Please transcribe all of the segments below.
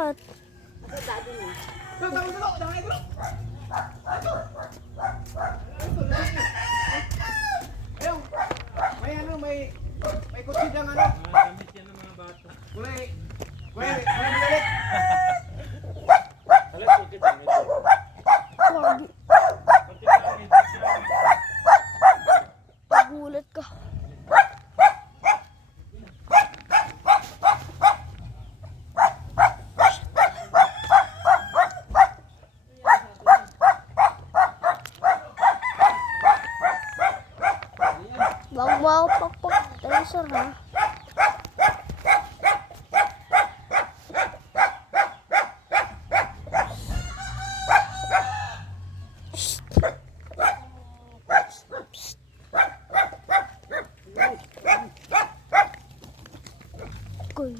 Bakit? May kutsi dyan ano? Gamit yan ng mga bata. Kulay bilit. Alas, bakit ang ito? Lagi. Bakit ang ito dyan? Nagulat ka. Wag mo ako pakpak. Tensor ha. Kuy.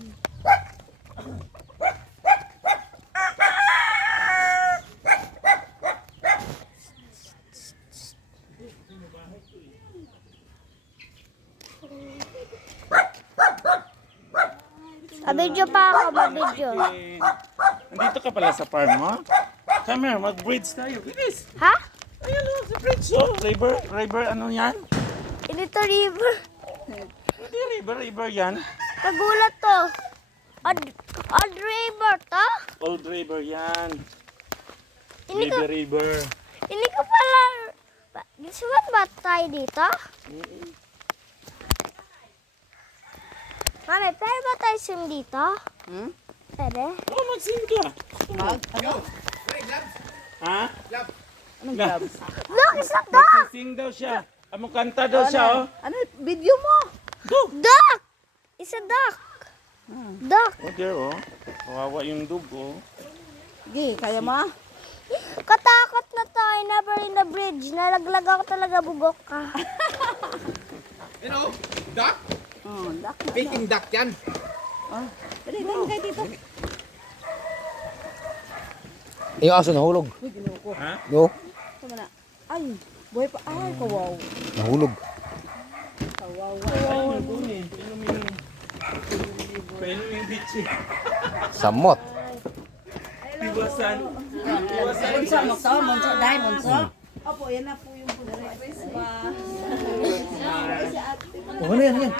Abidyo pa ako, babidyo. Nandito ka pala sa farm mo? Come here, mag-breeds tayo. Bilis! Ha? Ayan o, sa breeds o. River, ano yan? Ito river. Hindi, river yan. Nagulat to. Odd river to? Old river yan. Hindi ko, River. hindi ko pala. Gisulat ba tayo dito? Mami, pwede ba tayo swim dito? Pwede? Oo, mag-sing ka. Ha? Anong gloves? Look, it's not duck! Mag-sing daw siya. Amo kanta daw siya, oh. Ano, video mo? Duck! It's a duck! Duck! Oh, there, oh. Kawawa yung dog, oh. Gi, kaya mo? Katakot na tayo, never in the bridge. Nalaglag ako talaga, bugok ka. You know, duck? Oh, dak na. Peking duck yan. Oh, dali, dali kayo dito. Yung aso nahulog. Uy, ginuho ko. Ha? No, Tama na. Ay, buhay pa. Ay, kawaw. nahulog. Kawaw. Ay, nagunin. Painom yung bitchy. Samot. Iwasan. Monso, monso, monso, dahil monso. Opo, yan na po yung punso. Oh, ano yan?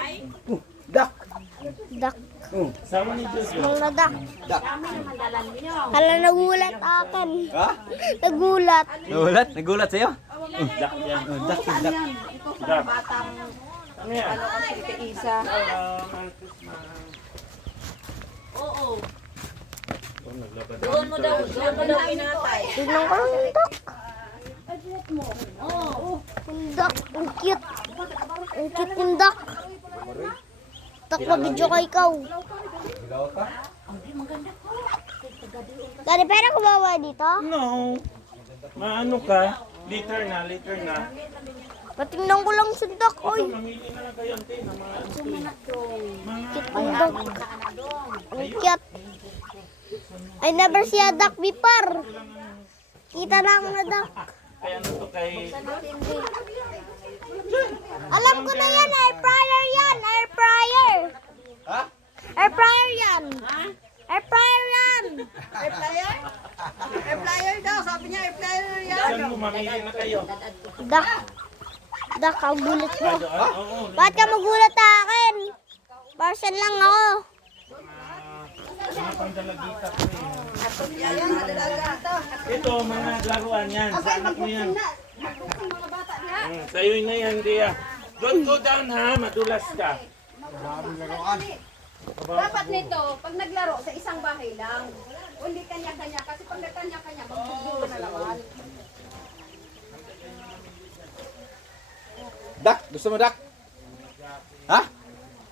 Duck. Duck. Sama ni Diyos, oh. Mga duck. Duck. Hala, nagulat akin. Ha? Nagulat. Nagulat? Nagulat sa'yo? Duck yan. Duck. Duck. Ano yan? Isa. Oh, naglaban. Doon mo daw pinatay. Tignan ko lang yung duck. Yung duck. Ang cute. Ang cute yung duck. Duck, mabidyo ka ikaw. Daddy, pwede ko bawa dito? No. Maano ka? Later na. Patingnan ko lang si duck, Ito, oy. mamili na lang kayo, ante, ng mga ano to, Cute yung duck. Ang cute. I never see a duck before. Kita lang na duck. Kaya ano to kay... Alam ko na yan, air fryer yan, air fryer. Ha? Air fryer yan. Air fryer yan. Air flyer? Air flyer daw, sabi niya air flyer yan. Saan mo mamili na kayo? Duck. Duck, ang gulat mo. Oo. Bakit ka magulat sa akin? Parcel lang ako. Mga pandalagita ko eh. Ayan, madalaga ito. Ito, mga laruan yan. Sa anak mo yan. Sa'yo na yan, Dia. Don't go down ha, madulas ka. Dapat nito, pag naglaro sa isang bahay lang, hindi kanya-kanya. Kasi pag nagkanya-kanya, magbubulo na naman. Duck. Gusto mo duck? Ha?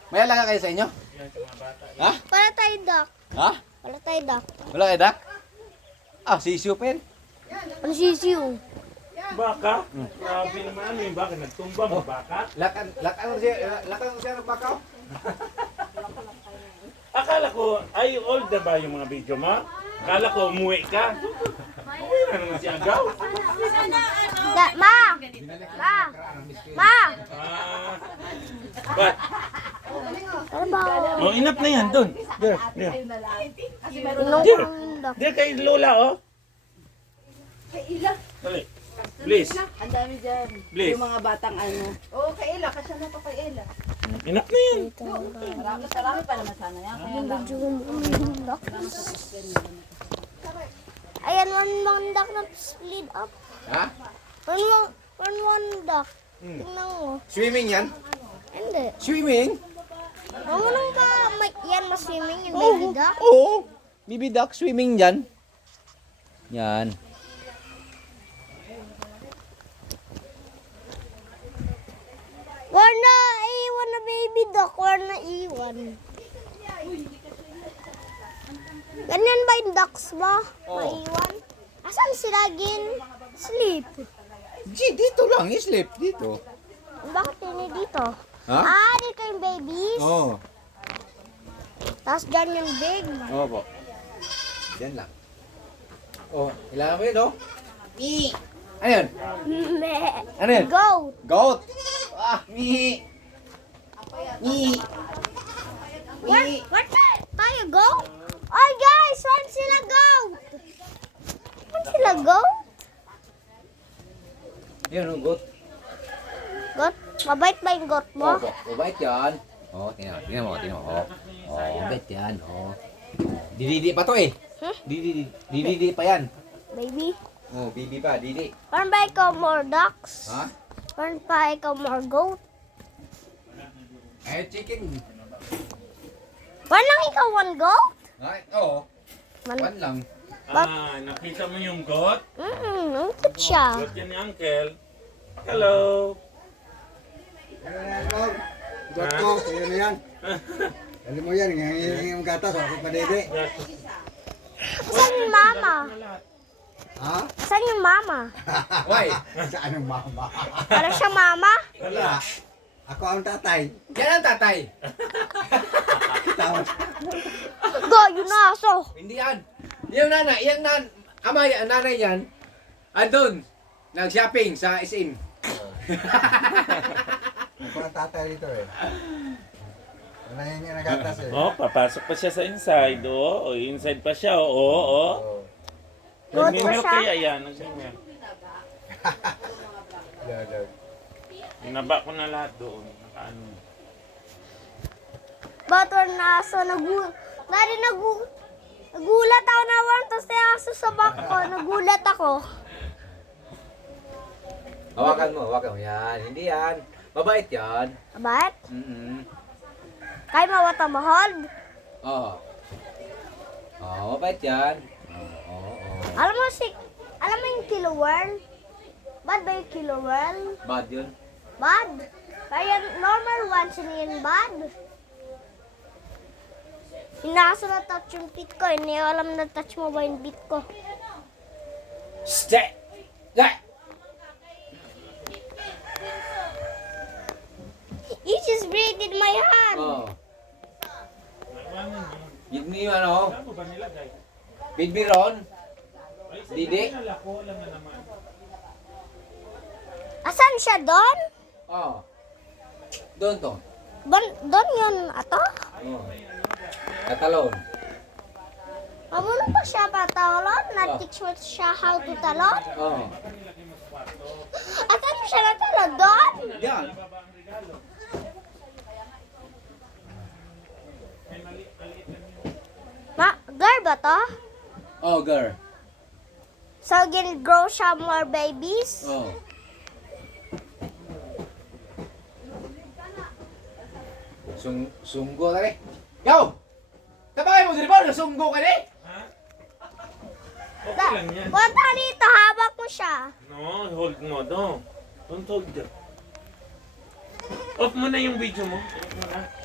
May alaga kayo sa inyo? Ha? Wala tayo duck. Ha? Wala tayo duck. Wala kayo duck? Ah, sisiyo pen. Ano sisiyo? Baka? Grabe naman ano yung baka. Nagtumba mo baka? Lakan mo siya nagbakaw? Akala ko, ay old na ba yung mga video mo? Akala ko umuwi ka. Umuwi na naman si Agaw. Ma! Ma! Ma! But, Ano ba? Oh, enough na yan, doon. There, there. Inong There. ang dak. There kay Lola, oh. Dali. Please. Ang dami dyan. Please. Yung mga batang ano. Oo, kay Ella. Kasi na to kay Ella. Enough na yan. Marami pa naman sana yan. Kaya lang. Ayan, one duck na split up. Ha? One duck. Tingnan mo. Swimming yan? Hindi. Swimming? Ano nang ba yan mas-swimming yung baby duck? Oo. Baby duck swimming yan. Yan. War na iwan na baby duck. War na iwan. Ganyan ba yung ducks ba? Maiwan? Asan sila gin? Sleep. Dito lang, sleep dito. Bakit yun dito? Ha? Ah, dito yung babies. Oo. Tapos dyan yung big. Oo po. Yan lang. Oh, kailangan mo yun, oh. Ano yun? Meh. Ano yun? Goat. Goat. Ah, Where tayo goat? Oh guys, saan sila goat? Saan sila goat? Yun, oh, goat. Goat? Mabait ba yung goat mo? Opo, mabait yan. Oh, tingnan mo. Oh, mabait yan, oh. Dididi pa to eh. Dididi pa yan. Baby. Oh, bibi pa, didi. Parang ba ikaw more ducks? Ha? Parang pa ikaw more goat? Eh, chicken. Parang lang ikaw one goat? Ay, oo. Man One lang. Ah, nakita mo yung goat? ang cute siya. Goat yan ni Uncle. Hello. Got ko, yun yan. Alam mo yan, yung gatas, ako pa dede. Saan yung mama? Ha? Saan yung mama? Why? Saan ang mama? Parang siya mama? Wala. Ako ang tatay. Yan ang tatay. Tawad. Go, yun na aso. Hindi yan. Yung nanay, nanay yan, andun, nag-shopping sa SM. Ako ang tatay dito eh. Wala yan yung nagatas eh. Oh, papasok pa siya sa inside. Oh, inside pa siya. Oh, oh. Oh. Goat pa Nag-milk siya. kaya yan. Nag-milk. Lord. Binaba ko na lahat doon. Nakaano. Bato na aso, nagulat ako na one, tapos may aso sa back ko, nagulat ako. Hawakan mo. Yan, hindi yan. Mabait yan. Abat? Kaya mawata mahod? Oo. Mabait yan. Oo. Alam mo yung killer whale? Bad ba yung killer whale? Bad yun. Bad? Kaya normal ones yun bad. Inaso na touch yung feet ko, hindi ko alam na touch mo ba yung feet ko. Stay! You just breathed my hand. Oo. Give me yung ano, Ano ba nilagay? feed me Ron. Didi. Nalako lang na naman. Asan siya doon? Oo. Doon to. Doon yun, ato? Oo. Katalon. Mamuno pa siya patalon? Na-teach mo siya how to talon? Oo. Asan siya natalon doon? Yan. Girl ba to? Oh, girl. So, grow siya more babies? Oo. Sunggo tadi. Yo! Tabagay mo si Ribon, sunggo ka di? Ha? Okay lang yan. Punta dito, hawak mo siya. No, hold mo do. Don't hold it. Off mo na yung video mo. Off mo na.